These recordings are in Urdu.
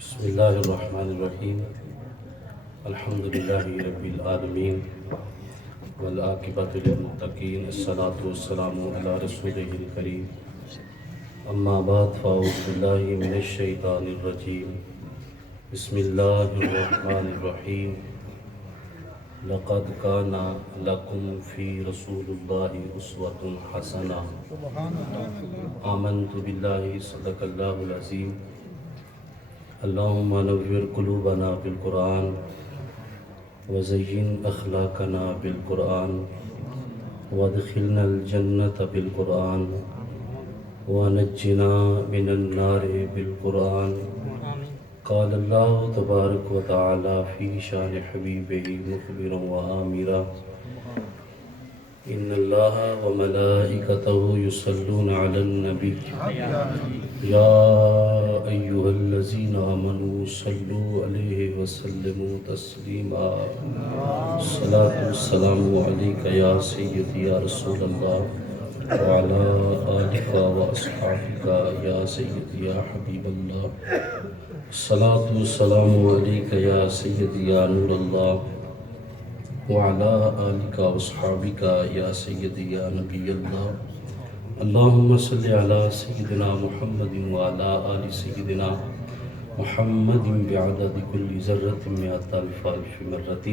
بسم اللہ الرحمن الرحیم الحمد للہ رب العالمین والعاقبۃ للمتقین الصلاۃ والسلام علی رسولہ الکریم اما بعد فاعوذ باللہ من الشیطان الرجیم بسم اللہ الرحمن الرحیم لقد کان لکم فی رسول اللہ اسوۃ حسنہ آمنت باللہ صدق اللہ العظیم اللہم نور قلوبنا بالقرآن وزین اخلاقنا بالقرآن وادخلنا الجنة بالقرآن ونجنا من النار بالقرآن قال اللہ تبارک و تعالی فی شان حبیبہ مخبرا و آمرا ان اللہ وملائکتہ یصلون علی النبی یا ایہا الذین آمنوا صلوا علیہ وسلموا تسلیما الصلاۃ والسلام علیک یا سیدی یا رسول اللہ وعلی آلک واصحابک یا سیدی یا حبیب اللہ الصلاۃ والسلام علیک یا سیدی یا نور اللہ وعلی آلک واصحابک یا سیدی یا نبی اللہ اللہم صلی علی سیدنا محمد وعلی آل سیدنا محمد بعدد کل ذرۃ مئۃ الف الف مرۃ۔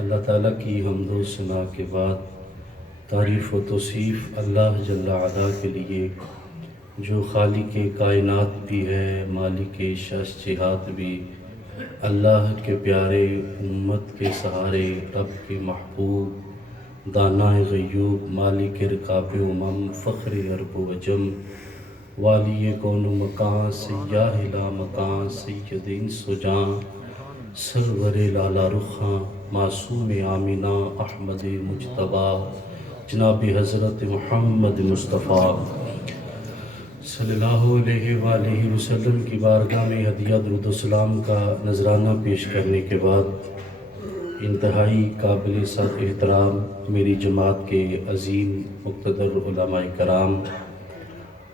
اللہ تعالیٰ کی حمد و ثنا کے بعد تعریف و توصیف اللہ جل وعلا کے لیے جو خالق کائنات بھی ہے، مالک شش جہات بھی، اللہ کے پیارے، امت کے سہارے، رب کے محبوب، دانہ غیوب، مالک رکاب امم، فخر عرب و عجم، والی کون و مکان، سیاہ لا مکان، سید انس و جان، سرور لالا رخاں، معصوم آمینہ، احمد مجتبیٰ، جناب حضرت محمد مصطفیٰ صلی اللہ علیہ وآلہ وسلم کی بارگاہ میں ہدیہ درود و سلام کا نذرانہ پیش کرنے کے بعد انتہائی قابل احترام میری جماعت کے عظیم مقتدر علماء کرام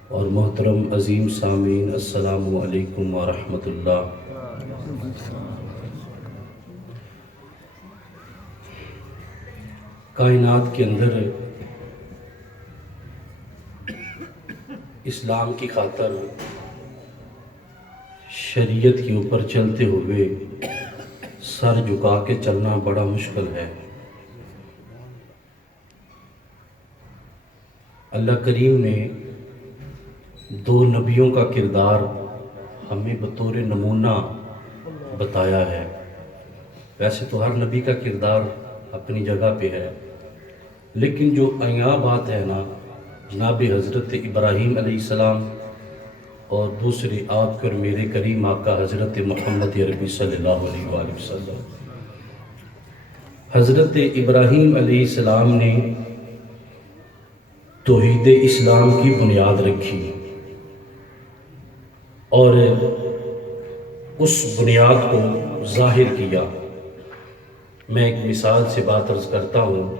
اور محترم عظیم سامعین، السلام علیکم ورحمۃ اللہ۔ کائنات کے اندر اسلام کی خاطر شریعت کے اوپر چلتے ہوئے سر جھکا کے چلنا بڑا مشکل ہے۔ اللہ کریم نے دو نبیوں کا کردار ہمیں بطور نمونہ بتایا ہے۔ ویسے تو ہر نبی کا کردار اپنی جگہ پہ ہے، لیکن جو عیاں بات ہے نا، جناب حضرت ابراہیم علیہ السلام اور دوسرے آپ کے اور میرے کریم آقا حضرت محمد عربی صلی اللہ علیہ وآلہ وسلم۔ حضرت ابراہیم علیہ السلام نے توحید اسلام کی بنیاد رکھی اور اس بنیاد کو ظاہر کیا۔ میں ایک مثال سے بات عرض کرتا ہوں۔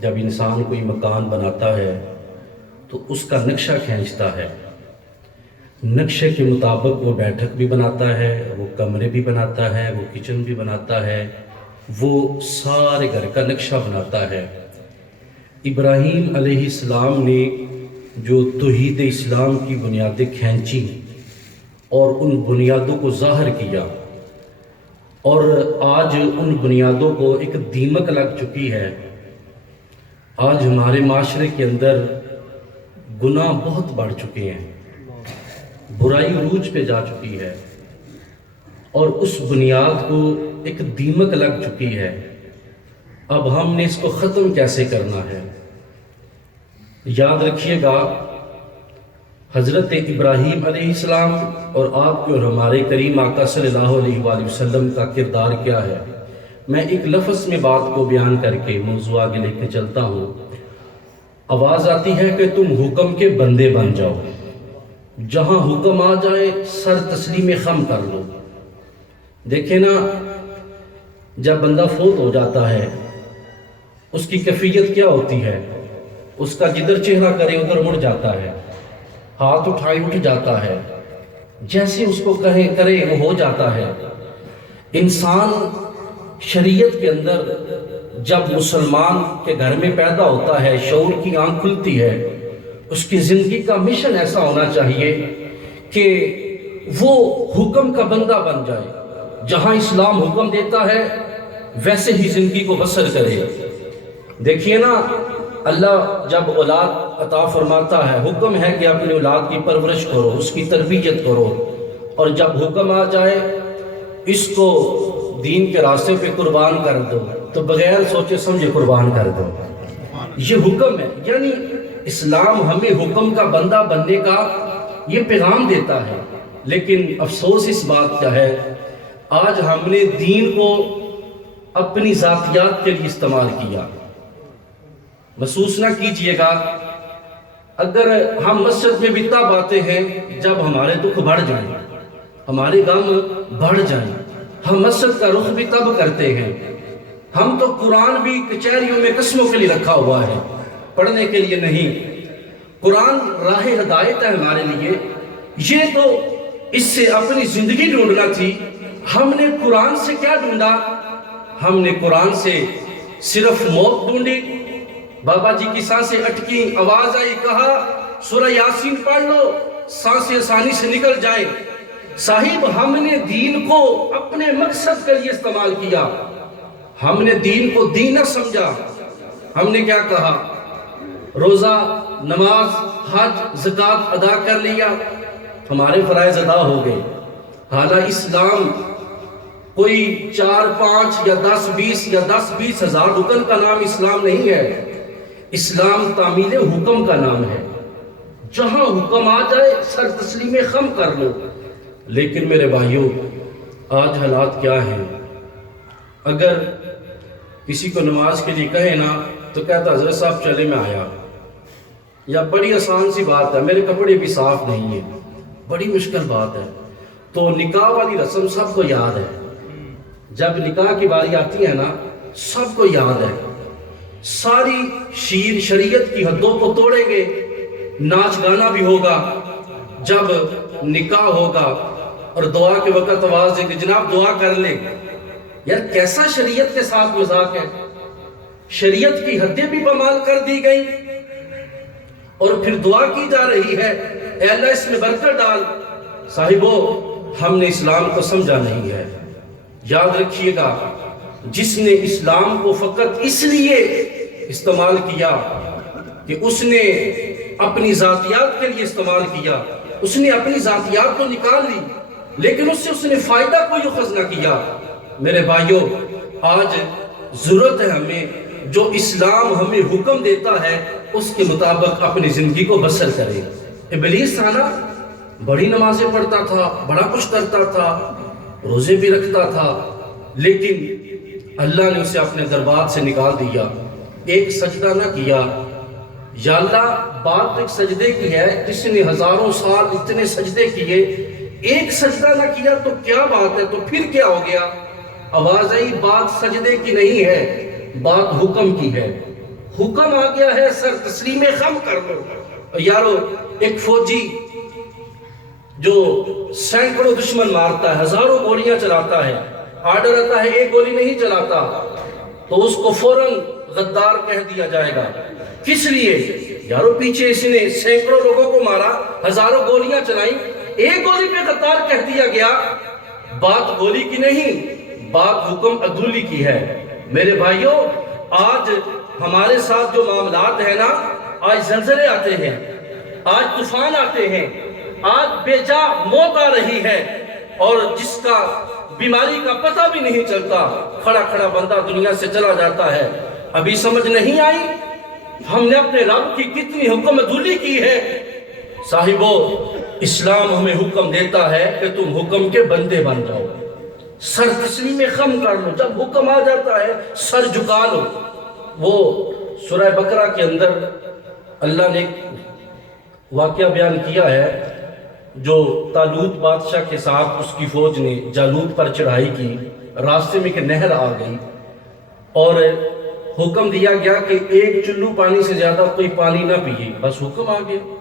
جب انسان کوئی مکان بناتا ہے تو اس کا نقشہ کھینچتا ہے، نقشے کے مطابق وہ بیٹھک بھی بناتا ہے، وہ کمرے بھی بناتا ہے، وہ کچن بھی بناتا ہے، وہ سارے گھر کا نقشہ بناتا ہے۔ ابراہیم علیہ السلام نے جو توحید اسلام کی بنیادیں کھینچی اور ان بنیادوں کو ظاہر کیا، اور آج ان بنیادوں کو ایک دیمک لگ چکی ہے۔ آج ہمارے معاشرے کے اندر گناہ بہت بڑھ چکے ہیں، برائی عروج پہ جا چکی ہے، اور اس بنیاد کو ایک دیمک لگ چکی ہے۔ اب ہم نے اس کو ختم کیسے کرنا ہے؟ یاد رکھیے گا، حضرت ابراہیم علیہ السلام اور آپ کے اور ہمارے کریم آقا صلی اللہ علیہ وآلہ وسلم کا کردار کیا ہے؟ میں ایک لفظ میں بات کو بیان کر کے موضوع آگے لے کے چلتا ہوں۔ آواز آتی ہے کہ تم حکم کے بندے بن جاؤ، جہاں حکم آ جائے سر تسلیم خم کر لو۔ دیکھیں نا، جب بندہ فوت ہو جاتا ہے اس کی کیفیت کیا ہوتی ہے؟ اس کا جدھر چہرہ کرے ادھر مڑ جاتا ہے، ہاتھ اٹھائے اٹھ جاتا ہے، جیسے اس کو کرے وہ ہو جاتا ہے۔ انسان شریعت کے اندر جب مسلمان کے گھر میں پیدا ہوتا ہے، شعور کی آنکھ کھلتی ہے، اس کی زندگی کا مشن ایسا ہونا چاہیے کہ وہ حکم کا بندہ بن جائے۔ جہاں اسلام حکم دیتا ہے ویسے ہی زندگی کو بسر کرے۔ دیکھیے نا، اللہ جب اولاد عطا فرماتا ہے، حکم ہے کہ اپنی اولاد کی پرورش کرو، اس کی تربیت کرو، اور جب حکم آ جائے اس کو دین کے راستے پہ قربان کر دو تو بغیر سوچے سمجھے قربان کر دو۔ یہ حکم ہے، یعنی اسلام ہمیں حکم کا بندہ بننے کا یہ پیغام دیتا ہے۔ لیکن افسوس اس بات کا ہے، آج ہم نے دین کو اپنی ذاتیات کے لیے استعمال کیا۔ محسوس نہ کیجئے گا، اگر ہم مسجد میں بھی تب آتے ہیں جب ہمارے دکھ بڑھ جائیں، ہمارے غم بڑھ جائیں، ہم مسجد کا رخ بھی تب کرتے ہیں۔ ہم تو قرآن بھی کچہریوں میں قسموں کے لیے رکھا ہوا ہے، پڑھنے کے لیے نہیں۔ قرآن راہ ہدایت ہے ہمارے لیے، یہ تو اس سے اپنی زندگی ڈھونڈنا تھی۔ ہم نے قرآن سے کیا ڈھونڈا؟ ہم نے قرآن سے صرف موت ڈھونڈی۔ بابا جی کی سانسیں اٹکی، آواز آئی، کہا سورہ یاسین پڑھ لو، سانسیں آسانی سے نکل جائے۔ صاحب، ہم نے دین کو اپنے مقصد کے لیے استعمال کیا، ہم نے دین کو دین نہ سمجھا۔ ہم نے کیا کہا؟ روزہ، نماز، حج، زکوٰۃ ادا کر لیا، ہمارے فرائض ادا ہو گئے۔ حالانکہ اسلام کوئی 4، 5 یا 10، 20 یا 10-20 ہزار رکن کا نام اسلام نہیں ہے۔ اسلام تعمیل حکم کا نام ہے۔ جہاں حکم آ جائے سر تسلیم خم کر لو۔ لیکن میرے بھائیوں، آج حالات کیا ہیں؟ اگر کسی کو نماز کے لیے کہے نا تو کہتا حضرت صاحب چلے میں آیا، یا بڑی آسان سی بات ہے، میرے کپڑے بھی صاف نہیں ہیں، بڑی مشکل بات ہے۔ تو نکاح والی رسم سب کو یاد ہے، جب نکاح کی باری آتی ہے نا سب کو یاد ہے، ساری شریعت کی حدوں کو توڑیں گے، ناچ گانا بھی ہوگا، جب نکاح ہوگا اور دعا کے وقت آواز دیں گے جناب دعا کر لیں۔ یار کیسا شریعت کے ساتھ مذاق ہے؟ شریعت کی حدیں بھی بمال کر دی گئی اور پھر دعا کی جا رہی ہے، اے اللہ اس میں برکت ڈال۔ صاحبو، ہم نے اسلام کو سمجھا نہیں ہے۔ یاد رکھیے گا، جس نے اسلام کو فقط اس لیے استعمال کیا کہ اس نے اپنی ذاتیات کے لیے استعمال کیا، اس نے اپنی ذاتیات تو نکال لی لیکن اس نے فائدہ کوئی اخذ نہ کیا۔ میرے بھائیوں، آج ضرورت ہے ہمیں جو اسلام ہمیں حکم دیتا ہے اس کے مطابق اپنی زندگی کو بسر کرے۔ ابلیس تھا نا، بڑی نمازیں پڑھتا تھا، بڑا کچھ کرتا تھا، روزے بھی رکھتا تھا، لیکن اللہ نے اسے اپنے دربار سے نکال دیا۔ ایک سجدہ نہ کیا۔ یا اللہ، بات ایک سجدے کی ہے، جس نے ہزاروں سال اتنے سجدے کیے، ایک سجدہ نہ کیا تو کیا بات ہے؟ تو پھر کیا ہو گیا؟ آواز آئی، بات سجدے کی نہیں ہے، بات حکم کی ہے۔ حکم آ گیا ہے، سر تسلیم خم کر لو۔ یارو، ایک فوجی جو سینکڑوں دشمن مارتا ہے، ہزاروں گولیاں چلاتا ہے، آرڈر آتا ہے ایک گولی نہیں چلاتا تو اس کو فوراً غدار کہہ دیا جائے گا۔ کس لیے؟ یارو پیچھے اس نے سینکڑوں لوگوں کو مارا، ہزاروں گولیاں چلائیں، ایک گولی پہ غدار کہہ دیا گیا۔ بات گولی کی نہیں، بات حکم عدولی کی ہے۔ میرے بھائیوں، آج ہمارے ساتھ جو معاملات ہیں نا، آج زلزلے آتے ہیں، آج طوفان آتے ہیں، آج بے جا موت آ رہی ہے، اور جس کا بیماری کا پتہ بھی نہیں چلتا، کھڑا کھڑا بندہ دنیا سے چلا جاتا ہے۔ ابھی سمجھ نہیں آئی ہم نے اپنے رب کی کتنی حکم عدولی کی ہے؟ صاحبو، اسلام ہمیں حکم دیتا ہے کہ تم حکم کے بندے بن جاؤ، سر تسلیم خم کر لو، جب حکم آ جاتا ہے سر جھکا لو۔ وہ سورہ بقرہ کے اندر اللہ نے ایک واقعہ بیان کیا ہے، جو طالوت بادشاہ کے ساتھ اس کی فوج نے جالوت پر چڑھائی کی، راستے میں ایک نہر آ گئی اور حکم دیا گیا کہ ایک چلو پانی سے زیادہ کوئی پانی نہ پیے، بس حکم آ گیا۔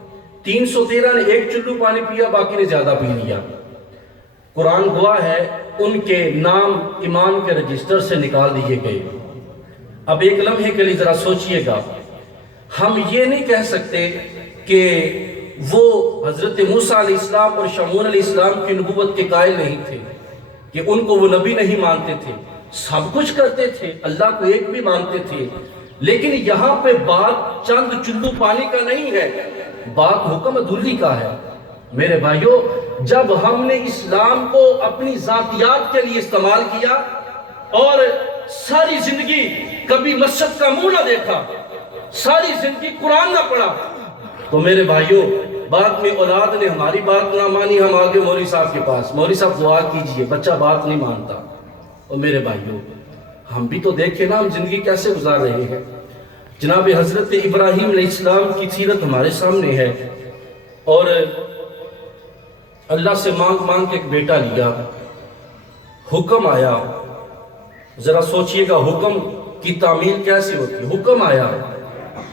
313 نے ایک چلو پانی پیا، باقی نے زیادہ پی لیا۔ قرآن گواہ ہے ان کے نام ایمان کے رجسٹر سے نکال دیے گئے۔ اب ایک لمحے کے لیے ذرا سوچئے گا، ہم یہ نہیں کہہ سکتے کہ وہ حضرت موسیٰ علیہ السلام اور شمعون علیہ السلام کی نبوت کے قائل نہیں تھے، کہ ان کو وہ نبی نہیں مانتے تھے، سب کچھ کرتے تھے، اللہ کو ایک بھی مانتے تھے، لیکن یہاں پہ بات چند چلو پانی کا نہیں ہے، بات حکم دھلی کا ہے۔ میرے بھائیوں، جب ہم نے اسلام کو اپنی ذاتیات کے لیے استعمال کیا اور ساری زندگی کبھی مسجد کا منہ نہ دیکھا، ساری زندگی قرآن نہ پڑھا، تو میرے بھائیوں بعد میں اولاد نے ہماری بات نہ مانی، ہم آگے مولوی صاحب کے پاس، مولوی صاحب دعا کیجئے، بچہ بات نہیں مانتا۔ اور میرے بھائیوں ہم بھی تو دیکھیں نا، ہم زندگی کیسے گزار رہے ہیں۔ جناب حضرت ابراہیم علیہ السلام کی سیرت ہمارے سامنے ہے، اور اللہ سے مانگ مانگ کے ایک بیٹا لیا، حکم آیا، ذرا سوچئے گا حکم کی تعمیل کیسے ہوتی ہے۔ حکم آیا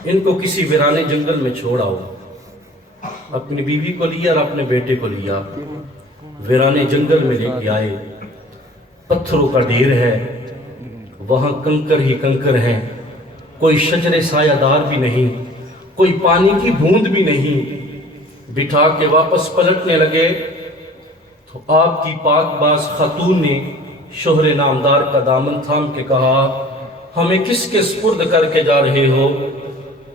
ان کو کسی ویرانے جنگل میں چھوڑ آؤ، اپنی بیوی کو لیا اور اپنے بیٹے کو لیا، ویرانے جنگل میں لے کے آئے، پتھروں کا ڈھیر ہے، وہاں کنکر ہی کنکر ہیں، کوئی شجر سایہ دار بھی نہیں، کوئی پانی کی بوند بھی نہیں۔ بٹھا کے واپس پلٹنے لگے تو آپ کی پاک باز خاتون نے شوہر نامدار کا دامن تھام کے کہا، ہمیں کس کے سپرد کر کے جا رہے ہو؟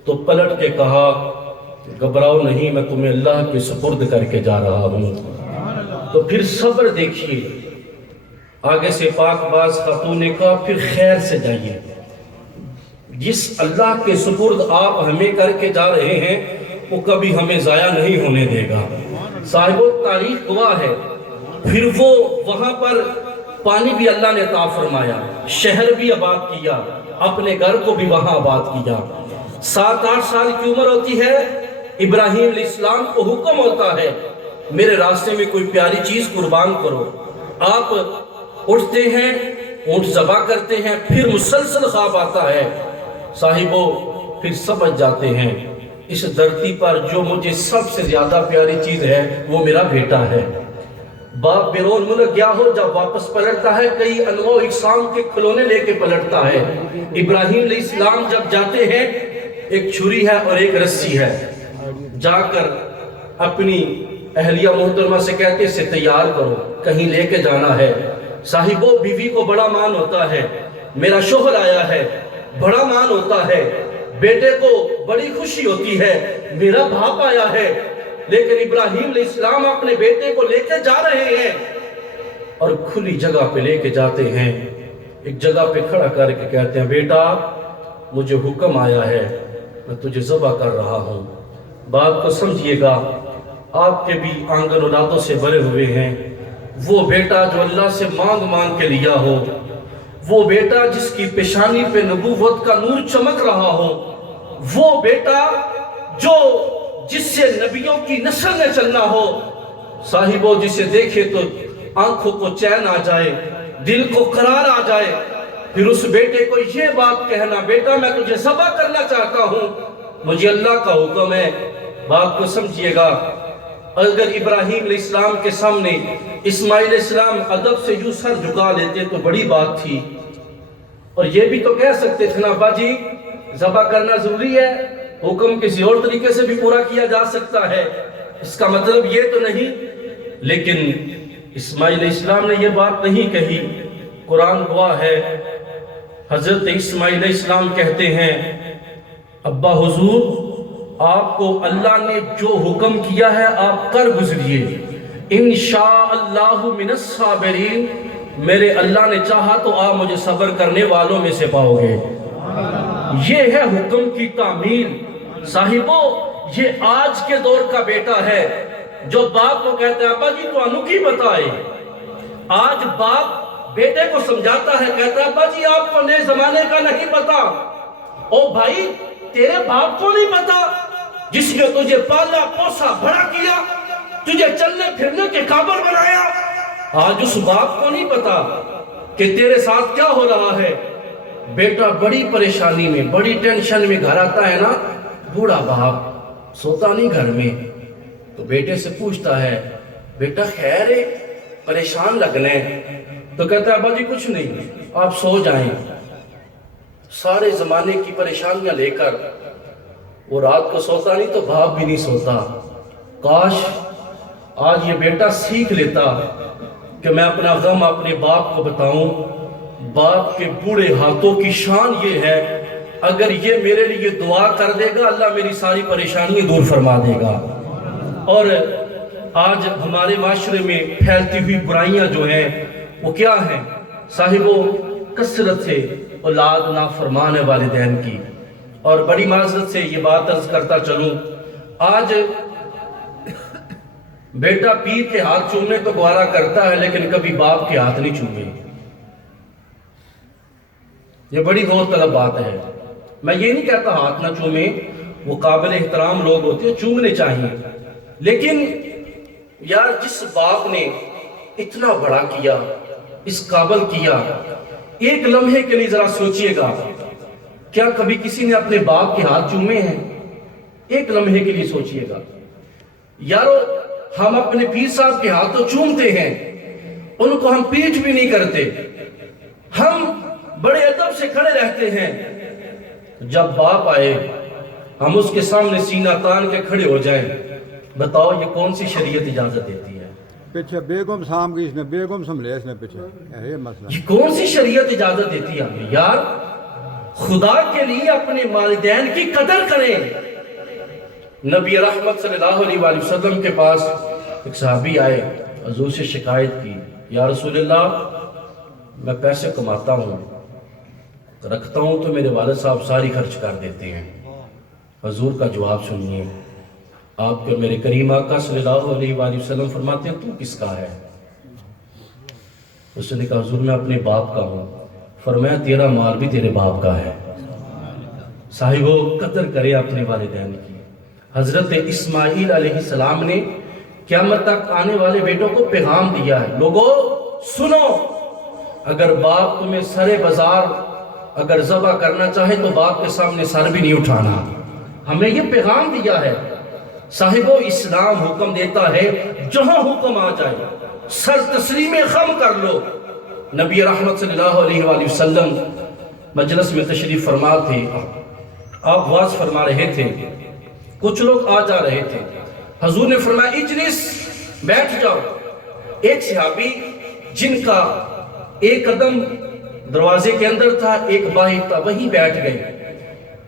تو پلٹ کے کہا، گھبراؤ نہیں، میں تمہیں اللہ کے سپرد کر کے جا رہا ہوں۔ تو پھر صبر دیکھیے، آگے سے پاک باز خاتون نے کہا، پھر خیر سے جائیے، جس اللہ کے سپرد آپ ہمیں کر کے جا رہے ہیں وہ کبھی ہمیں ضائع نہیں ہونے دے گا۔ صاحبو تاریخ گواہ ہے، پھر وہ وہاں پر پانی بھی اللہ نے عطا فرمایا، شہر بھی آباد کیا، اپنے گھر کو بھی وہاں آباد کیا۔ 7-8 سال کی عمر ہوتی ہے، ابراہیم علیہ السلام کو حکم ہوتا ہے میرے راستے میں کوئی پیاری چیز قربان کرو۔ آپ اٹھتے ہیں، اونٹ ذبح کرتے ہیں، پھر مسلسل خواب آتا ہے۔ صاحبو پھر سمجھ جاتے ہیں اس دھرتی پر جو مجھے سب سے زیادہ پیاری چیز ہے وہ میرا بیٹا ہے۔ باپ بیرون ملک گیا ہو، جب واپس پلٹتا ہے کئی انواع و اقسام کے کھلونے لے کے پلٹتا ہے۔ ابراہیم علیہ السلام جب جاتے ہیں، ایک چھری ہے اور ایک رسی ہے، جا کر اپنی اہلیہ محترمہ سے کہتے اسے تیار کرو، کہیں لے کے جانا ہے۔ صاحبو بیوی کو بڑا مان ہوتا ہے، میرا شوہر آیا ہے، بڑا مان ہوتا ہے، بیٹے کو بڑی خوشی ہوتی ہے، میرا باپ آیا ہے، لیکن ابراہیم علیہ السلام اپنے بیٹے کو لے کے جا رہے ہیں اور کھلی جگہ پہ لے کے جاتے ہیں۔ ایک جگہ پہ کھڑا کر کے کہتے ہیں، بیٹا مجھے حکم آیا ہے، میں تجھے ذبح کر رہا ہوں۔ بات کو سمجھیے گا، آپ کے بھی آنگن اولادوں سے بھرے ہوئے ہیں، وہ بیٹا جو اللہ سے مانگ مانگ کے لیا ہو، وہ بیٹا جس کی پیشانی پہ نبوت کا نور چمک رہا ہو، وہ بیٹا جو جس سے نبیوں کی نسل میں چلنا ہو، صاحبو جسے دیکھے تو آنکھوں کو چین آ جائے، دل کو قرار آ جائے، پھر اس بیٹے کو یہ بات کہنا، بیٹا میں تجھے ذبح کرنا چاہتا ہوں، مجھے اللہ کا حکم ہے۔ بات کو سمجھیے گا، اگر ابراہیم علیہ السلام کے سامنے اسماعیل علیہ السلام ادب سے یوں سر جھکا لیتے تو بڑی بات تھی، اور یہ بھی تو کہہ سکتے تھے نا، ابا جی ذبح کرنا ضروری ہے، حکم کسی اور طریقے سے بھی پورا کیا جا سکتا ہے، اس کا مطلب یہ تو نہیں۔ لیکن اسماعیل علیہ السلام نے یہ بات نہیں کہی۔ قرآن گواہ ہے، حضرت اسماعیل علیہ السلام کہتے ہیں، ابا حضور آپ کو اللہ نے جو حکم کیا ہے آپ کر گزریے، انشاءاللہ من الصابرین، میرے اللہ نے چاہا تو آپ مجھے صبر کرنے والوں میں سے پاؤ گے۔ یہ ہے حکم کی تعمیل۔ صاحبو یہ آج کے دور کا بیٹا ہے جو باپ کو کہتا ہے، ابا جی تو انو کی بتائے۔ آج باپ بیٹے کو سمجھاتا ہے، کہتا ہے ابا جی آپ کو نئے زمانے کا نہیں پتا۔ او بھائی تیرے باپ کو نہیں پتا جس نے تجھے پالا پوسا بڑا کیا، تجھے چلنے پھرنے کے قابل بنایا؟ آج اس باپ کو نہیں پتا کہ تیرے ساتھ کیا ہو رہا ہے۔ بیٹا بڑی پریشانی میں، بڑی ٹینشن میں گھر آتا ہے نا، بوڑھا باپ سوتا نہیں گھر میں، تو بیٹے سے پوچھتا ہے بیٹا خیر ہے پریشان لگنا ہے؟ تو کہتا ہے ابا جی کچھ نہیں، آپ سو جائیں۔ سارے زمانے کی پریشانیاں لے کر وہ رات کو سوتا نہیں تو باپ بھی نہیں سوتا۔ کاش آج یہ بیٹا سیکھ لیتا کہ میں اپنا غم اپنے باپ کو بتاؤں۔ باپ کے بوڑھے ہاتھوں کی شان یہ ہے، اگر یہ میرے لیے دعا کر دے گا اللہ میری ساری پریشانیاں دور فرما دے گا۔ اور آج ہمارے معاشرے میں پھیلتی ہوئی برائیاں جو ہیں وہ کیا ہیں صاحبو؟ کثرت ہے اولاد نافرمان ہے والدین کی۔ اور بڑی معذرت سے یہ بات عرض کرتا چلوں، آج بیٹا پیر کے ہاتھ چومنے تو گوارا کرتا ہے لیکن کبھی باپ کے ہاتھ نہیں چومے۔ یہ بڑی غور طلب بات ہے۔ میں یہ نہیں کہتا ہاتھ نہ چومے، وہ قابل احترام لوگ ہوتے ہیں، چومنے چاہیے، لیکن یار جس باپ نے اتنا بڑا کیا، اس قابل کیا، ایک لمحے کے لیے ذرا سوچئے گا کیا کبھی کسی نے اپنے باپ کے ہاتھ چومے ہیں؟ ایک لمحے کے لیے سوچئے گا۔ یارو ہم اپنے پیر صاحب کے ہاتھ تو چومتے ہیں، ان کو ہم پیٹ بھی نہیں کرتے، ہم بڑے ادب سے کھڑے رہتے ہیں۔ جب باپ آئے ہم اس کے سامنے سینہ تان کے کھڑے ہو جائیں، بتاؤ یہ کون سی شریعت اجازت دیتی ہے؟ پیچھے بیگم سام کی، اس نے بیگم سنبھلے، اس نے پیچھے یہ مسئلہ، یہ کون سی شریعت اجازت دیتی ہے ہمیں؟ یار خدا کے لیے اپنے والدین کی قدر کریں۔ نبی رحمت صلی اللہ علیہ وآلہ وسلم کے پاس ایک صحابی آئے، حضور سے شکایت کی، یا رسول اللہ میں پیسے کماتا ہوں، رکھتا ہوں تو میرے والد صاحب ساری خرچ کر دیتے ہیں۔ حضور کا جواب سنیے، آپ کے میرے کریم آقا صلی اللہ علیہ وآلہ وسلم فرماتے ہیں تو کس کا ہے؟ اس نے کہا حضور میں اپنے باپ کا ہوں۔ فرمایا تیرا مال بھی تیرے باپ کا ہے۔ صاحبو قدر کرے اپنے والدین کی۔ حضرت اسماعیل علیہ السلام نے قیامت تک آنے والے بیٹوں کو پیغام دیا ہے، لوگو سنو، اگر باپ تمہیں سر بازار اگر ذبح کرنا چاہے تو باپ کے سامنے سر بھی نہیں اٹھانا۔ ہمیں یہ پیغام دیا ہے۔ صاحبو اسلام حکم دیتا ہے جہاں حکم آ جائے سر تسلیم خم کر لو۔ نبی رحمت صلی اللہ علیہ وآلہ وسلم مجلس میں تشریف فرما تھے، آپ واز فرما رہے تھے، کچھ لوگ آ جا رہے تھے، حضور نے فرمایا اجلس، بیٹھ جاؤ۔ ایک صحابی جن کا ایک قدم دروازے کے اندر تھا ایک باہر تھا، وہیں بیٹھ گئے۔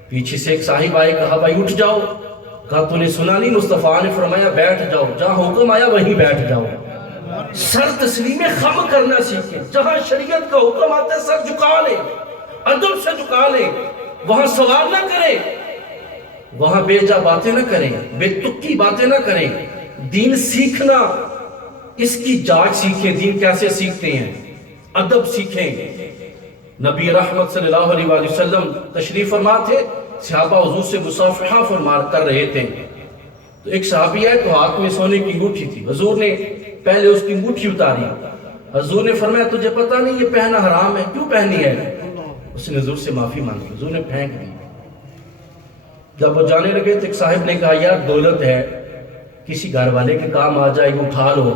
پیچھے سے ایک صاحب آئے، کہا بھائی اٹھ جاؤ۔ کہا تو نے سنا نہیں؟ مصطفیٰ نے فرمایا بیٹھ جاؤ، جہاں حکم آیا وہیں بیٹھ جاؤ۔ سر تسلیم خم کرنا سیکھیں، جہاں شریعت کا حکم آتا ہے سر جھکا لیں، ادب سے جھکا لیں، وہاں سوال نہ کریں، وہاں بے جا باتیں نہ کریں، بے تکی باتیں نہ کریں۔ دین سیکھنا، اس کی جاچ سیکھیں، دین کیسے سیکھتے ہیں، ادب سیکھیں۔ نبی رحمت صلی اللہ علیہ وآلہ وسلم تشریف فرما تھے، صحابہ حضور سے مصافحہ فرما کر رہے تھے، تو ایک صحابی آئے تو ہاتھ میں سونے کی انگوٹھی تھی، حضور نے پہلے اس کی انگوٹھی اتاری، حضور نے فرمایا تجھے پتہ نہیں یہ پہنا حرام ہے، کیوں پہنی ہے؟ اس نے حضور سے معافی مانگی، حضور نے پھینک دی۔ جب وہ جانے لگے تو ایک صاحب نے کہا یار دولت ہے، کسی گھر والے کے کام آ جائے گی اٹھا لو۔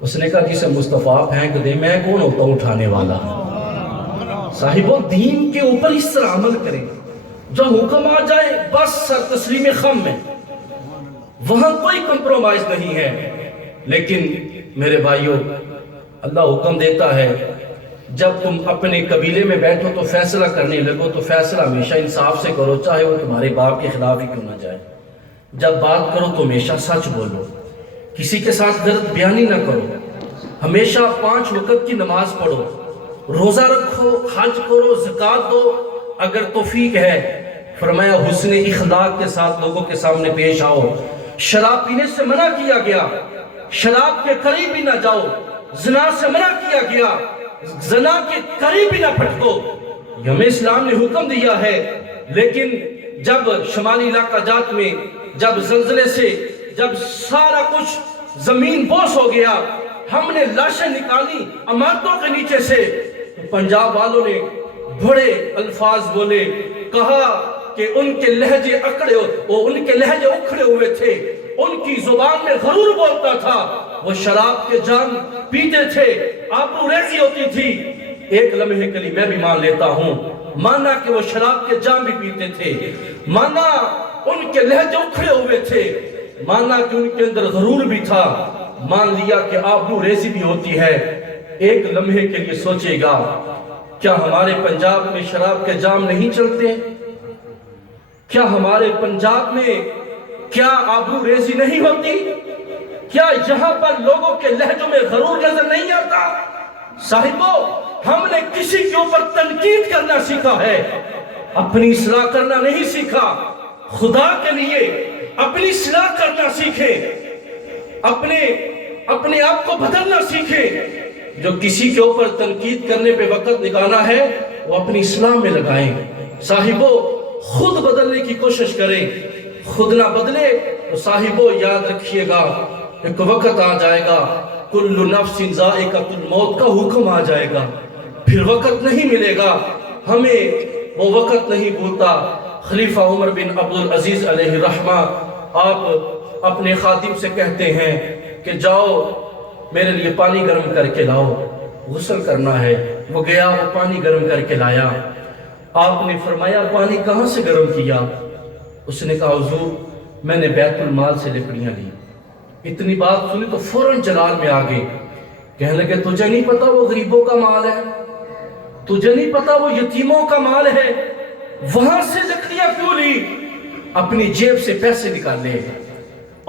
اس نے کہا جسے مصطفیٰ پھینک دے میں کون ہوتا ہوں اٹھانے والا؟ صاحبوں دین کے اوپر اس طرح عمل کریں، جو حکم آ جائے بس سر تسلیم خم میں، وہاں کوئی کمپرومائز نہیں ہے۔ لیکن میرے بھائیوں اللہ حکم دیتا ہے جب تم اپنے قبیلے میں بیٹھو تو فیصلہ کرنے لگو تو فیصلہ ہمیشہ انصاف سے کرو، چاہے وہ تمہارے باپ کے خلاف ہی کیوں نہ جائے۔ جب بات کرو تو ہمیشہ سچ بولو، کسی کے ساتھ غلط بیانی نہ کرو، ہمیشہ 5 وقت کی نماز پڑھو، روزہ رکھو، حج کرو، زکوٰۃ دو اگر توفیق ہے۔ فرمایا حسن اخلاق کے ساتھ لوگوں کے سامنے پیش آؤ۔ شراب پینے سے منع کیا گیا، شراب کے قریب بھی نہ جاؤ۔ زنا سے منع کیا گیا، زنا کے قریب بھی نہ پھٹکو۔ یہ ہمیں اسلام نے حکم دیا ہے۔ لیکن جب شمالی علاقہ جات میں جب زلزلے سے جب سارا کچھ زمین بوس ہو گیا، ہم نے لاشیں نکالی عمارتوں کے نیچے سے، پنجاب والوں نے بڑے الفاظ بولے، کہا کہ ان کے لہجے اکڑے ان کے لہجے اکھڑے ہوئے تھے، ان کی زبان میں غرور بولتا تھا، وہ شراب کے جام پیتے تھے، آبرو ریزی ہوتی تھی۔ ایک لمحے کے لیے میں بھی مان لیتا ہوں، مانا کہ وہ شراب کے جام بھی پیتے تھے، مانا ان کے لہجے اکھڑے ہوئے تھے، مانا کہ ان کے اندر غرور بھی تھا، مان لیا کہ آبرو ریزی بھی ہوتی ہے۔ ایک لمحے کے لیے سوچے گا، کیا ہمارے پنجاب میں شراب کے جام نہیں چلتے؟ کیا ہمارے پنجاب میں کیا آبرو ریزی نہیں ہوتی؟ کیا یہاں پر لوگوں کے لہجوں میں غرور نظر نہیں آتا؟ صاحبو، ہم نے کسی کے اوپر تنقید کرنا سیکھا ہے، اپنی اصلاح کرنا نہیں سیکھا۔ خدا کے لیے اپنی اصلاح کرنا سیکھیں، اپنے آپ کو بدلنا سیکھیں۔ جو کسی کے اوپر تنقید کرنے پہ وقت نکالا ہے وہ اپنی اصلاح میں لگائیں۔ صاحبو، خود بدلنے کی کوشش کریں، خود نہ بدلے تو صاحبو یاد رکھیے گا ایک وقت آ جائے گا، کل نفس ذائقۃ الموت کا حکم آ جائے گا، پھر وقت نہیں ملے گا۔ ہمیں وہ وقت نہیں بھولتا۔ خلیفہ عمر بن عبدالعزیز علیہ الرحمہ آپ اپنے خادم سے کہتے ہیں کہ جاؤ میرے لیے پانی گرم کر کے لاؤ، غسل کرنا ہے۔ وہ گیا، وہ پانی گرم کر کے لایا۔ آپ نے فرمایا پانی کہاں سے گرم کیا؟ اس نے کہا حضور میں نے بیت المال سے لکڑیاں لی۔ اتنی بات سنی تو فوراً جلال میں آگے، کہنے لگے تجھے نہیں پتا وہ غریبوں کا مال ہے؟ تجھے نہیں پتا وہ یتیموں کا مال ہے؟ وہاں سے لکڑیاں کیوں لی؟ اپنی جیب سے پیسے نکالے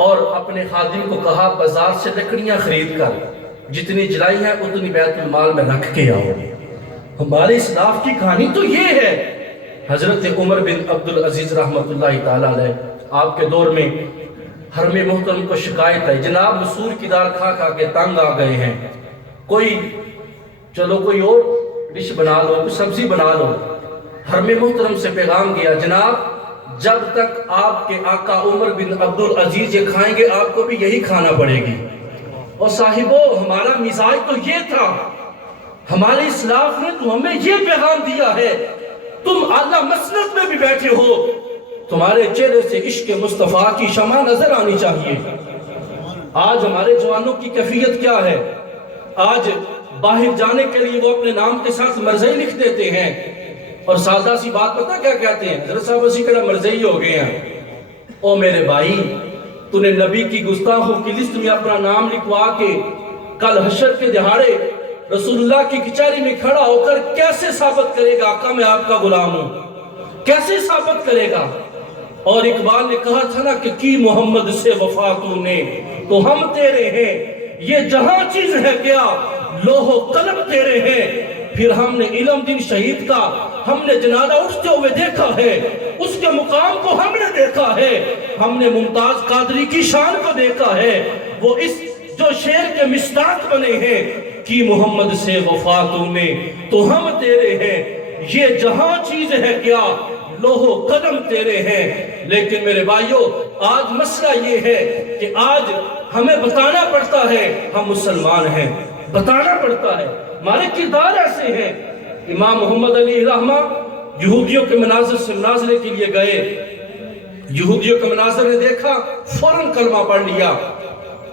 اور اپنے خادم کو کہا بازار سے لکڑیاں خرید کر جتنی جلائی ہیں اتنی بیت المال میں رکھ کے آؤ۔ ہمارے اسلاف کی کہانی تو یہ ہے۔ حضرت عمر بن عبدالعزیز رحمۃ اللہ تعالیٰ علیہ، آپ کے دور میں حرم محترم کو شکایت ہے، جناب مسور کی دال کھا کھا کے تنگ آ گئے ہیں، کوئی اور ڈش بنا لو، کوئی سبزی بنا لو۔ حرم محترم سے پیغام گیا، جناب جب تک آپ کے آقا عمر بن عبدالعزیز یہ کھائیں گے آپ کو بھی یہی کھانا پڑے گی۔ اور صاحبو، ہمارا مزاج تو یہ تھا، ہمارے اسلاف نے تو ہمیں یہ پیغام دیا ہے، تم اعلیٰ مسند میں بھی بیٹھے ہو، تمہارے چہرے سے عشق مصطفیٰ کی شمع نظر آنی چاہیے۔ آج ہمارے جوانوں کی کیفیت کیا ہے؟ آج باہر جانے کے لیے وہ اپنے نام کے ساتھ مرزئی لکھ دیتے ہیں، اور سادہ سی بات پتہ کیا کہتے ہیں؟ حضرت صاحب اسی کڑا مرزئی ہو گئے ہیں۔ او میرے بھائی، تو نے نبی کی گستاخوں کی لسٹ میں اپنا نام لکھوا کے کل حشر کے دہاڑے رسول اللہ کی کچہری میں کھڑا ہو کر کیسے ثابت کرے گا آقا میں آپ کا غلام ہوں؟ کیسے ثابت کرے گا؟ اور اقبال نے کہا تھا نا کہ کی محمد سے وفا تو نے تو ہم تیرے ہیں، یہ جہاں چیز ہے کیا لوح و قلم تیرے ہیں۔ پھر ہم نے علم دن شہید کا ہم نے جنازہ اٹھتے ہوئے دیکھا ہے، اس کے مقام کو ہم نے دیکھا ہے، ہم نے ممتاز قادری کی شان کو دیکھا ہے، وہ اس جو شیر کے مصداق بنے ہیں، کی محمد سے وفا تو نے تو ہم تیرے ہیں، یہ جہاں چیز ہے کیا لوح و قلم تیرے ہیں۔ لیکن میرے بھائیوں، آج مسئلہ یہ ہے کہ آج ہمیں بتانا پڑتا ہے ہم مسلمان ہیں، بتانا پڑتا ہے، ہمارے کردار ایسے ہیں۔ امام محمد علی رحمہ یہودیوں کے مناظر سے مناظرے کے لیے گئے، یہودیوں کے مناظر نے دیکھا، فوراً کلمہ پڑھ لیا،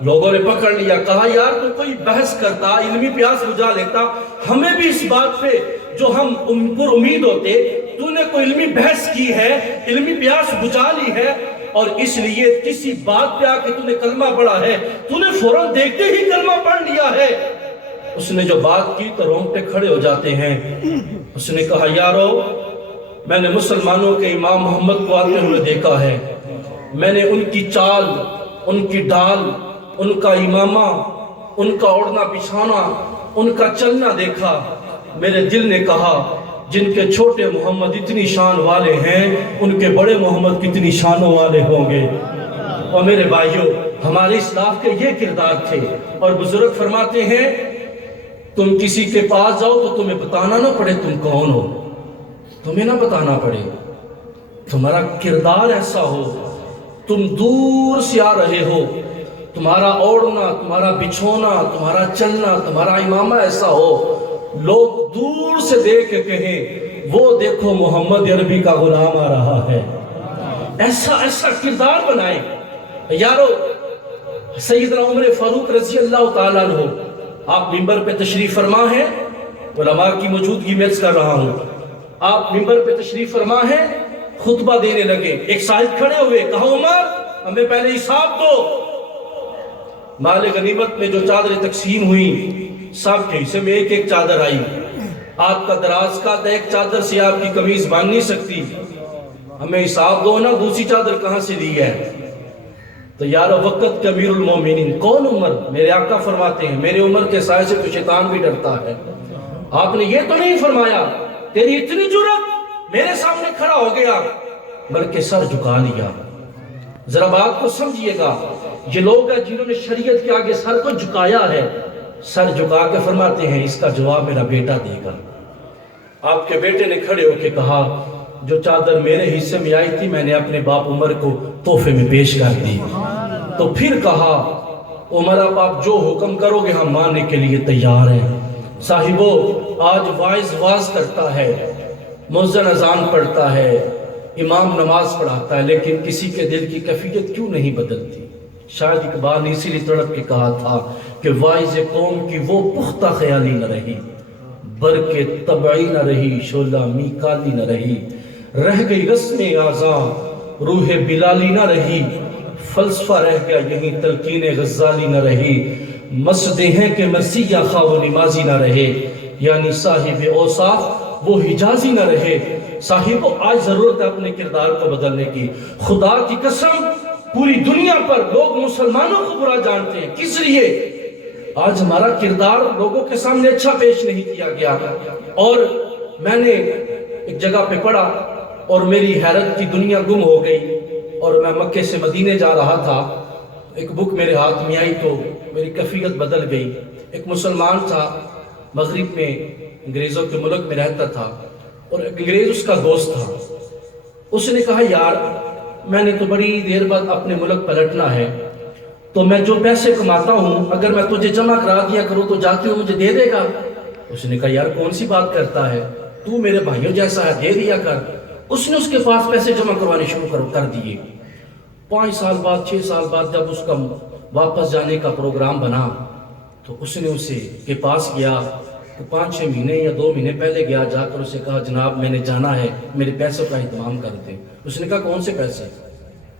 لوگوں نے پکڑ لیا، کہا یار تو کوئی بحث کرتا، علمی پیاس بجھا لیتا، ہمیں بھی اس بات پہ جو ہم پر امید ہوتے، تو نے کوئی علمی بحث کی ہے، علمی پیاس بجھا لی ہے، اور اس لیے کسی بات پہ آ کے تو نے کلمہ پڑھا ہے، تو نے فوراً دیکھتے ہی کلمہ پڑھ لیا ہے۔ اس نے جو بات کی تو رونگٹے کھڑے ہو جاتے ہیں۔ اس نے کہا یارو، میں نے مسلمانوں کے امام محمد کو آتے ہوئے دیکھا ہے، میں نے ان کی چال، ان کی ڈال، ان کا امامہ، ان کا اوڑھنا بچھانا، ان کا چلنا دیکھا، میرے دل نے کہا جن کے چھوٹے محمد اتنی شان والے ہیں ان کے بڑے محمد کتنی شانوں والے ہوں گے۔ اور میرے بھائیوں، ہمارے اسلاف کے یہ کردار تھے، اور بزرگ فرماتے ہیں تم کسی کے پاس جاؤ تو تمہیں بتانا نہ پڑے تم کون ہو، تمہیں نہ بتانا پڑے، تمہارا کردار ایسا ہو، تم دور سے آ رہے ہو، تمہارا اوڑھنا، تمہارا بچھونا، تمہارا چلنا، تمہارا امامہ ایسا ہو، لوگ دور سے دیکھ کے کہیں وہ دیکھو محمد عربی کا غلام آ رہا ہے۔ ایسا کردار بنائیں، یارو سیدنا عمر فاروق رضی اللہ تعالیٰ عنہ آپ منبر پہ تشریف فرما ہیں، علماء کی موجودگی میں عرض کر رہا ہوں، آپ منبر پہ تشریف فرما ہیں، خطبہ دینے لگے، ایک صاحب کھڑے ہوئے، کہا عمر ہمیں پہلے حساب دو۔ مال غنیمت میں جو چادریں تقسیم ہوئی سب کے حصے میں ایک ایک چادر آئی، آپ کا دراز کا ایک چادر سے آپ کی قمیض باندھ نہیں سکتی، ہمیں حساب دو نا، دوسری چادر کہاں سے دی ہے؟ تو یارو وقت کے امیر المومنین کون عمر؟ میرے آقا فرماتے ہیں میرے عمر کے سائے سے تو شیطان بھی ڈرتا ہے۔ آپ نے یہ تو نہیں فرمایا تیری اتنی جرأت میرے سامنے کھڑا ہو گیا، بلکہ سر جھکا لیا۔ ذرا بات کو سمجھیے گا، یہ لوگ ہیں جنہوں نے شریعت کے آگے سر کو جھکایا ہے، سر جھکا کے فرماتے ہیں اس کا جواب میرا بیٹا دے گا۔ آپ کے بیٹے نے کھڑے ہو کے کہا جو چادر میرے حصے میں آئی تھی میں نے اپنے باپ عمر کو تحفے میں پیش کر دی۔ تو پھر کہا عمر اب آپ جو حکم کرو گے ہم ماننے کے لیے تیار ہیں۔ صاحبو آج واعظ واز کرتا ہے، مؤذن اذان پڑھتا ہے، امام نماز پڑھاتا ہے، لیکن کسی کے دل کی کیفیت کیوں نہیں بدلتی؟ شاید اقبال نے اسی لیے تڑپ کے کہا تھا کہ واعظ قوم کی وہ پختہ خیالی نہ رہی، برکے طبعی نہ رہی، شعلہ میکالی نہ رہی، رہ گئی رسم اعظام روح بلالی نہ رہی، فلسفہ رہ گیا یہیں تلقین غزالی نہ رہی، مسجدیں ہیں کہ مسیح خواہ و نمازی نہ رہے، یعنی صاحب اوصاف وہ حجازی نہ رہے۔ صاحب آج ضرورت ہے اپنے کردار کو بدلنے کی۔ خدا کی قسم پوری دنیا پر لوگ مسلمانوں کو برا جانتے ہیں، کس لیے؟ آج ہمارا کردار لوگوں کے سامنے اچھا پیش نہیں کیا گیا۔ اور میں نے ایک جگہ پہ پڑھا اور میری حیرت کی دنیا گم ہو گئی، اور میں مکے سے مدینے جا رہا تھا، ایک بک میرے ہاتھ میں آئی تو میری کیفیت بدل گئی۔ ایک مسلمان تھا، مغرب میں انگریزوں کے ملک میں رہتا تھا، اور انگریز اس کا دوست تھا۔ اس نے کہا یار میں نے تو بڑی دیر بعد اپنے ملک پلٹنا ہے، تو میں جو پیسے کماتا ہوں اگر میں تجھے جمع کرا دیا کروں تو جاتی ہوں مجھے دے دے گا؟ اس نے کہا یار کون سی بات کرتا ہے، تو میرے بھائیوں جیسا ہے، دے دیا کر۔ اس نے اس کے پاس پیسے جمع کروانے شروع کر دیے۔ 5 سال بعد 6 سال بعد جب اس کا واپس جانے کا پروگرام بنا تو اس نے اسے کے پاس گیا، 5-6 مہینے یا 2 مہینے پہلے گیا، جا کر اسے کہا جناب میں نے جانا ہے، میرے پیسوں کا اہتمام کر دیں۔ اس نے کہا کون سے پیسے؟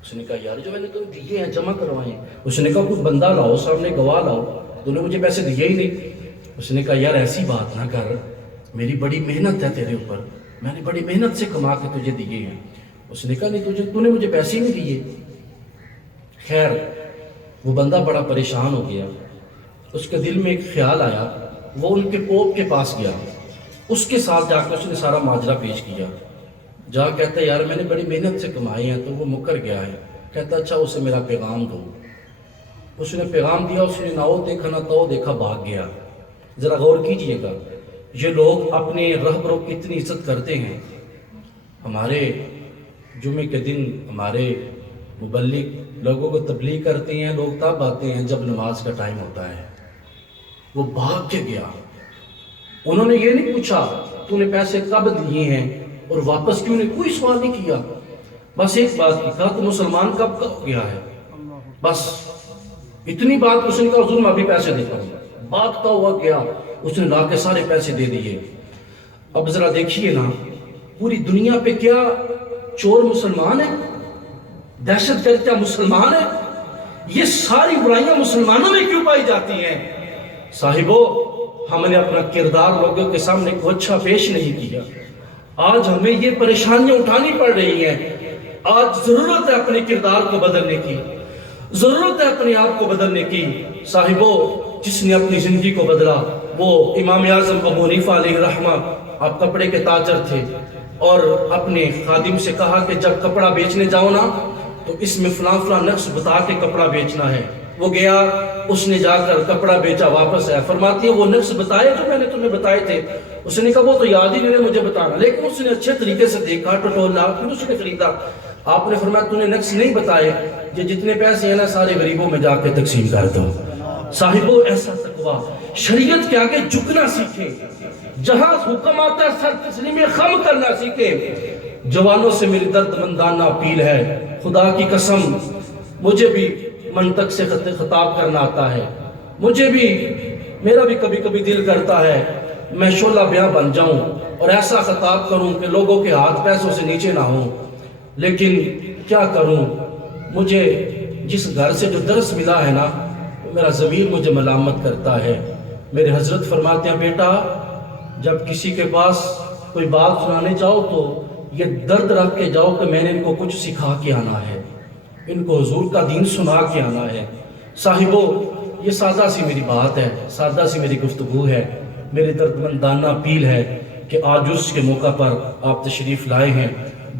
اس نے کہا یار جو میں نے تمہیں دیے ہیں جمع کروائے ہیں۔ اس نے کہا کچھ بندہ لاؤ، سامنے گواہ لاؤ، تو نے مجھے پیسے دیے ہی نہیں۔ اس نے کہا یار ایسی بات نہ کر، میری بڑی محنت ہے تیرے اوپر، میں نے بڑی محنت سے کما کے تجھے دیے ہیں۔ اس نے کہا نہیں تو نے مجھے پیسے ہی نہیں دیے۔ خیر وہ بندہ بڑا پریشان ہو گیا، اس کے دل میں ایک خیال آیا، وہ ان کے پوپ کے پاس گیا، اس کے ساتھ جا کر اس نے سارا ماجرا پیش کیا۔ جا کہتا ہے یار میں نے بڑی محنت سے کمائے ہیں، تو وہ مکر گیا ہے۔ کہتا اچھا اسے میرا پیغام دو۔ اس نے پیغام دیا، اس نے نہ وہ دیکھا نہ تو دیکھا، بھاگ گیا۔ ذرا غور کیجئے گا، یہ لوگ اپنے رہبروں کی اتنی عزت کرتے ہیں۔ ہمارے جمعے کے دن ہمارے مبلغ لوگوں کو تبلیغ کرتے ہیں، لوگ تب آتے ہیں جب نماز کا ٹائم ہوتا ہے۔ وہ بھاگ کے گیا، انہوں نے یہ نہیں پوچھا تو نے پیسے کب دیے ہیں اور واپس کیوں نہیں، کوئی سوال نہیں کیا، بس ایک بات کی، کہا تو مسلمان کب گیا ہے، بس اتنی بات۔ اس نے کہا حضور میں ابھی پیسے دیتا ہوں۔ بھاگتا ہوا گیا، اس نے لا کے سارے پیسے دے دیے۔ اب ذرا دیکھیے نا، پوری دنیا پہ کیا چور مسلمان ہے، دہشت گرد کیا مسلمان ہے؟ یہ ساری برائیاں مسلمانوں میں کیوں پائی جاتی ہیں؟ صاحبو ہم نے اپنا کردار لوگوں کے سامنے کو اچھا پیش نہیں کیا، آج ہمیں یہ پریشانیاں اٹھانی پڑ رہی ہیں۔ آج ضرورت ہے اپنے کردار کو بدلنے کی، ضرورت ہے اپنے آپ کو بدلنے کی۔ صاحبو جس نے اپنی زندگی کو بدلا وہ امام اعظم ابو حنیفہ علیہ رحمہ، آپ کپڑے کے تاجر تھے، اور اپنے خادم سے کہا کہ جب کپڑا بیچنے جاؤ نا تو اس میں فلاں فلاں نقص بتا کے کپڑا بیچنا ہے۔ وہ گیا، اس نے جا کر کپڑا بیچا، واپس آیا، فرماتی ہے وہ نقص بتائے جو میں نے تمہیں بتائے تھے؟ اس نے کہا وہ تو یاد ہی نہیں مجھے بتانا، لیکن اس نے اچھے طریقے سے دیکھا، ٹٹولا، پھر اس نے خریدا۔ آپ نے فرمایا تو نے نقص نہیں بتائے، یہ جتنے پیسے ہیں نا سارے غریبوں میں جا کے تقسیم کر دو۔ صاحبو ایسا تقویٰ، شریعت کے آگے جھکنا سیکھیں، جہاں حکم آتا ہے سر تسلیم خم کرنا سیکھیں۔ جوانوں سے میری درد مندانہ اپیل ہے، خدا کی قسم مجھے بھی منطق سے خطاب کرنا آتا ہے، مجھے بھی میرا بھی کبھی کبھی دل کرتا ہے میں شعلہ بیاں بن جاؤں اور ایسا خطاب کروں کہ لوگوں کے ہاتھ پیسوں سے نیچے نہ ہوں، لیکن کیا کروں؟ مجھے جس گھر سے جو درس ملا ہے نا، میرا ضمیر مجھے ملامت کرتا ہے۔ میرے حضرت فرماتے ہیں بیٹا جب کسی کے پاس کوئی بات سنانے جاؤ تو یہ درد رکھ کے جاؤ کہ میں نے ان کو کچھ سکھا کے آنا ہے، ان کو حضور کا دین سنا کے آنا ہے۔ صاحبو، یہ سادہ سی میری بات ہے، سادہ سی میری گفتگو ہے، میری دردمندانہ اپیل ہے کہ آج اس کے موقع پر آپ تشریف لائے ہیں۔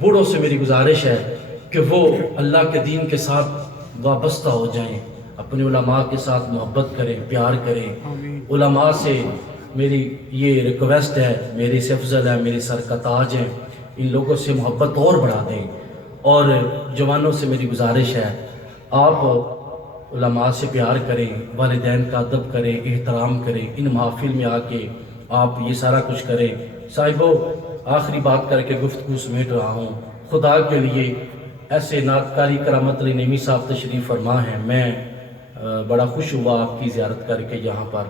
بوڑھوں سے میری گزارش ہے کہ وہ اللہ کے دین کے ساتھ وابستہ ہو جائیں، اپنے علماء کے ساتھ محبت کریں، پیار کریں۔ علماء سے میری یہ ریکویسٹ ہے، میری سے افضل ہے، میری سر کا تاج ہے، ان لوگوں سے محبت اور بڑھا دیں۔ اور جوانوں سے میری گزارش ہے آپ علماء سے پیار کریں، والدین کا ادب کریں، احترام کریں، ان محافل میں آ کے آپ یہ سارا کچھ کریں۔ صاحبو، آخری بات کر کے گفتگو سمیٹ رہا ہوں، خدا کے لیے ایسے نعتکاری کرامت علی نعیمی صاحب تشریف فرما ہیں، میں بڑا خوش ہوا آپ کی زیارت کر کے یہاں پر۔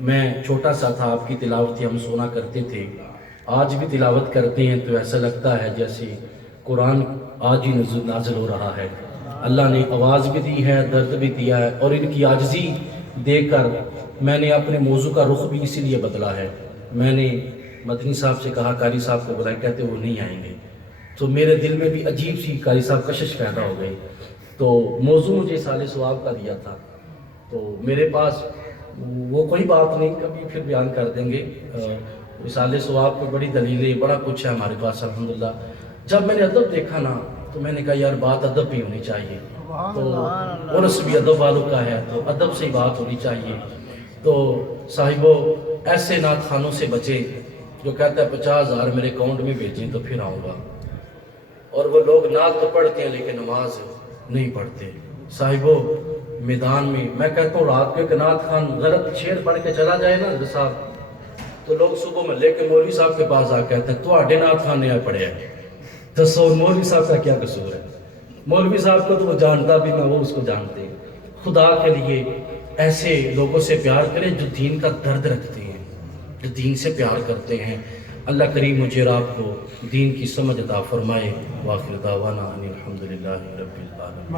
میں چھوٹا سا تھا، آپ کی تلاوت ہم سنا کرتے تھے، آج بھی تلاوت کرتے ہیں تو ایسا لگتا ہے جیسے قرآن آج ہی نازل ہو رہا ہے۔ اللہ نے آواز بھی دی ہے، درد بھی دیا ہے، اور ان کی عاجزی دیکھ کر میں نے اپنے موضوع کا رخ بھی اسی لیے بدلا ہے۔ میں نے مدنی صاحب سے کہا قاری صاحب کو بلائیں، کہتے وہ نہیں آئیں گے، تو میرے دل میں بھی عجیب سی قاری صاحب کشش پیدا ہو گئی۔ تو موضوع مجھے اصالِ ثواب کا دیا تھا، تو میرے پاس وہ کوئی بات نہیں، کبھی پھر بیان کر دیں گے۔ اصالِ ثواب کو بڑی دلیلیں، بڑا کچھ ہے ہمارے پاس الحمدللہ۔ جب میں نے ادب دیکھا نا تو میں نے کہا یار بات ادب بھی ہونی چاہیے، تو عرس بھی ادب والوں کا ہے تو ادب سے ہی بات ہونی چاہیے۔ تو صاحبو، ایسے نعت خانوں سے بچیں جو کہتا ہے 50,000 میرے اکاؤنٹ میں بھیجیں تو پھر آؤں گا، اور وہ لوگ نعت تو پڑھتے ہیں لیکن نماز نہیں پڑھتے۔ صاحبو، میدان میں کہتا ہوں رات کو ایک نعت خان غلط شعر پڑھ کے چلا جائے نا حضرت صاحب، تو لوگ صبح میں لے کے مولوی صاحب کے پاس آ کے کہتے ہیں تو آڈے نعت خان نے پڑھے ہیں، دسو مولوی صاحب کا کیا قصور ہے؟ مولوی صاحب کو تو وہ جانتا بھی نہ وہ اس کو جانتے۔ خدا کے لیے ایسے لوگوں سے پیار کریں جو دین کا درد رکھتے ہیں، جو دین سے پیار کرتے ہیں۔ اللہ کریم مجھے اور آپ کو دین کی سمجھ عطا فرمائے۔ وآخر دعوانا ان الحمدللہ رب العالمین۔